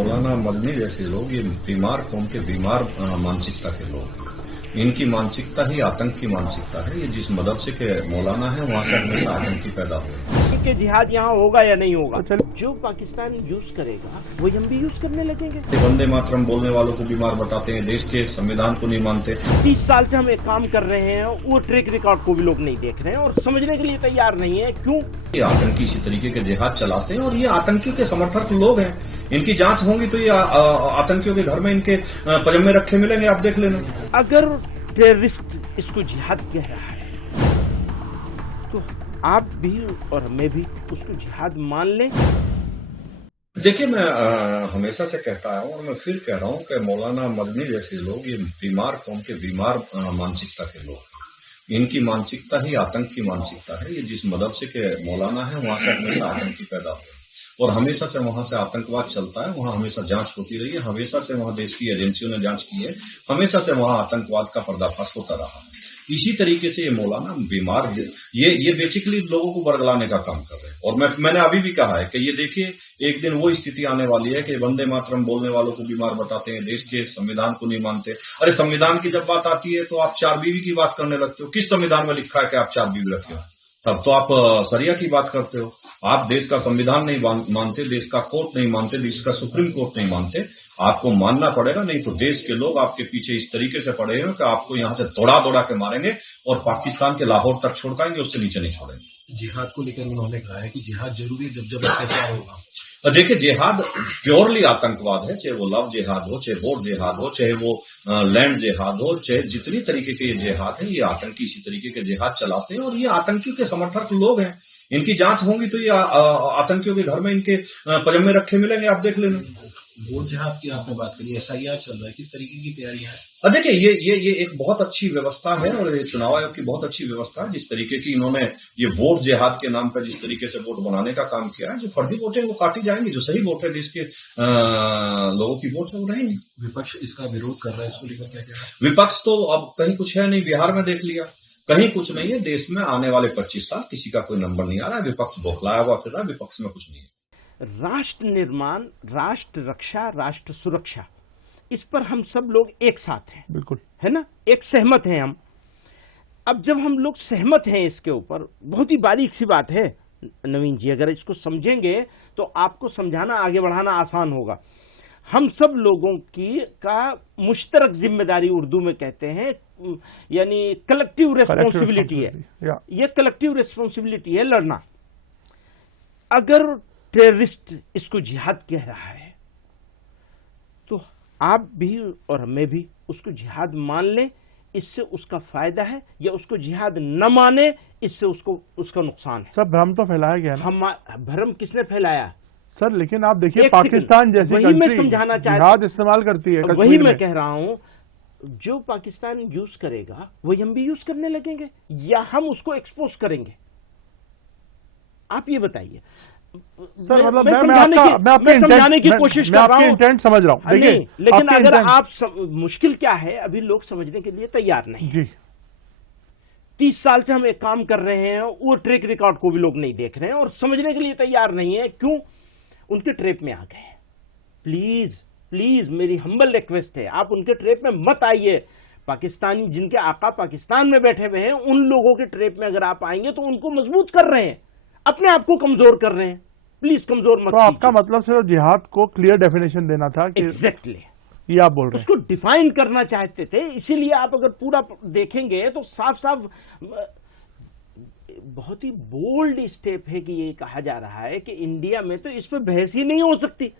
मौलाना मदनी जैसे लोग ये बीमार कौम के बीमार मानसिकता के लोग, इनकी मानसिकता ही आतंक की मानसिकता है। ये जिस मदरसे के मौलाना है वहां से हमेशा आतंकी पैदा हुए कि जिहाद यहाँ होगा या नहीं होगा, जो पाकिस्तान यूज करेगा वही हम भी यूज करने लगेंगे। वंदे मातरम बोलने वालों को बीमार बताते हैं, देश के संविधान को नहीं मानते। 30 साल से हम एक काम कर रहे हैं, वो ट्रैक रिकॉर्ड को भी लोग नहीं देख रहे हैं और समझने के लिए तैयार नहीं है। क्यों? ये आतंकी इसी तरीके के जिहाद चलाते हैं और ये आतंकी के समर्थक लोग हैं। इनकी जांच होगी तो ये आतंकियों के घर में इनके पजामे रखे मिलेंगे, आप देख लेना। अगर टेररिस्ट इसको जिहाद कह रहा है तो आप भी और मैं भी उसको जिहाद मान लें। देखिए, मैं हमेशा से कहता हूं और मैं फिर कह रहा हूं कि मौलाना मदनी जैसे लोग ये बीमार कौम के बीमार मानसिकता के लोग, इनकी मानसिकता ही आतंक की मानसिकता है। ये जिस मदरसे के मौलाना है वहां से हमेशा आतंकी पैदा हुए और हमेशा से वहां से आतंकवाद चलता है। वहां हमेशा जांच होती रही है, हमेशा से वहां देश की एजेंसियों ने जांच की है, हमेशा से वहां आतंकवाद का पर्दाफाश होता रहा है। इसी तरीके से ये मौलाना बीमार, ये बेसिकली लोगों को बरगलाने का काम कर रहे हैं। और मैंने अभी भी कहा है कि ये देखिए, एक दिन वो स्थिति आने वाली है कि वंदे मातरम बोलने वालों को बीमार बताते हैं, देश के संविधान को नहीं मानते। अरे संविधान की जब बात आती है तो आप 4 बीवी की बात करने लगते हो। किस संविधान में लिखा है कि आप 4 बीवी रखे हो? तब तो आप सरिया की बात करते हो। आप देश का संविधान नहीं मानते, देश का कोर्ट नहीं मानते, देश का सुप्रीम कोर्ट नहीं मानते। आपको मानना पड़ेगा, नहीं तो देश के लोग आपके पीछे इस तरीके से पड़े हैं कि आपको यहां से दौड़ा दौड़ा के मारेंगे और पाकिस्तान के लाहौर तक छोड़ाएंगे, उससे नीचे नहीं छोड़ेंगे। जिहाद को लेकर उन्होंने कहा है कि जिहाद जरूरी है जब अत्याचार होगा। देखिए, जिहाद प्योरली आतंकवाद है, चाहे वो लव जिहाद हो, चाहे वोट जिहाद हो, चाहे वो लैंड जिहाद हो, चाहे जितनी तरीके के ये जिहाद है, ये आतंकी इसी तरीके के जिहाद चलाते हैं और ये आतंकी के समर्थक लोग हैं। इनकी जांच होगी तो ये आतंकियों के घर में इनके पजामे रखे मिलेंगे, आप देख लेना। वोट जिहाद की आपने बात करी, SIR चल रहा है, किस तरीके की तैयारियां हैं? देखिए, ये एक बहुत अच्छी व्यवस्था है और ये चुनाव आयोग की बहुत अच्छी व्यवस्था है। जिस तरीके की इन्होंने ये वोट जिहाद के नाम पर जिस तरीके से वोट बनाने का काम किया है, जो फर्जी वोट है वो काटी जाएंगी, जो सही वोट है देश के लोगों की वोट है वो रहेंगी। विपक्ष इसका विरोध कर रहा है, इसको लेकर क्या कह रहा है? विपक्ष तो अब कहीं कुछ है नहीं, बिहार में देख लिया, कहीं कुछ नहीं है। देश में आने वाले 25 साल किसी का कोई नंबर नहीं आ रहा है। विपक्ष बौखलाया हुआ फिर रहा है, विपक्ष में कुछ नहीं है। राष्ट्र निर्माण, राष्ट्र रक्षा, राष्ट्र सुरक्षा, इस पर हम सब लोग एक साथ हैं, बिल्कुल, है ना, एक सहमत हैं हम। अब जब हम लोग सहमत हैं इसके ऊपर, बहुत ही बारीक सी बात है नवीन जी, अगर इसको समझेंगे तो आपको समझाना, आगे बढ़ाना आसान होगा। हम सब लोगों की का मुश्तरक जिम्मेदारी उर्दू में कहते हैं, यानी कलेक्टिव रेस्पॉन्सिबिलिटी है। ये कलेक्टिव रेस्पॉन्सिबिलिटी है लड़ना। अगर टेररिस्ट इसको जिहाद कह रहा है तो आप भी और मैं भी उसको जिहाद मान लें, इससे उसका फायदा है, या उसको जिहाद न माने, इससे उसका नुकसान है। सर, भ्रम तो फैलाया गया ना। हम भ्रम किसने फैलाया सर? लेकिन आप देखिए, पाकिस्तान जैसी वही मैं समझाना जिहाद इस्तेमाल करती है, वही मैं कह रहा हूं। जो पाकिस्तान यूज करेगा वही हम भी यूज करने लगेंगे, या हम उसको एक्सपोज करेंगे? आप ये बताइए सर। मतलब मैं समझाने की कोशिश कर रहा हूं, इंटेंट समझ रहा हूं, देखिए, लेकिन अगर आप मुश्किल क्या है, अभी लोग समझने के लिए तैयार नहीं जी। 30 साल से हम एक काम कर रहे हैं, वो ट्रैक रिकॉर्ड को भी लोग नहीं देख रहे हैं और समझने के लिए तैयार नहीं है। क्यों? उनके ट्रैप में आ गए। प्लीज प्लीज, मेरी हम्बल रिक्वेस्ट है, आप उनके ट्रैप में मत आइए। पाकिस्तानी, जिनके आका पाकिस्तान में बैठे हुए हैं, उन लोगों के ट्रैप में अगर आप आएंगे तो उनको मजबूत कर रहे हैं, अपने आप को कमजोर कर रहे हैं। प्लीज कमजोर मत। तो आपका मतलब सिर्फ जिहाद को क्लियर डेफिनेशन देना था कि एग्जैक्टली ये आप बोल रहे हैं, उसको डिफाइन करना चाहते थे। इसीलिए आप अगर पूरा देखेंगे तो साफ साफ बहुत ही बोल्ड स्टेप है कि ये कहा जा रहा है कि इंडिया में तो इस पर बहस ही नहीं हो सकती।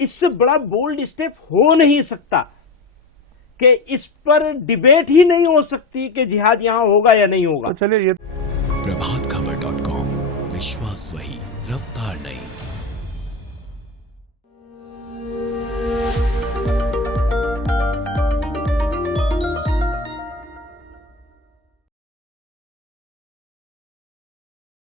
इससे बड़ा बोल्ड स्टेप हो नहीं सकता कि इस पर डिबेट ही नहीं हो सकती कि जिहाद यहां होगा या नहीं होगा। तो चलिए, ये प्रभातखबर.com, विश्वास वही, रफ्तार नहीं।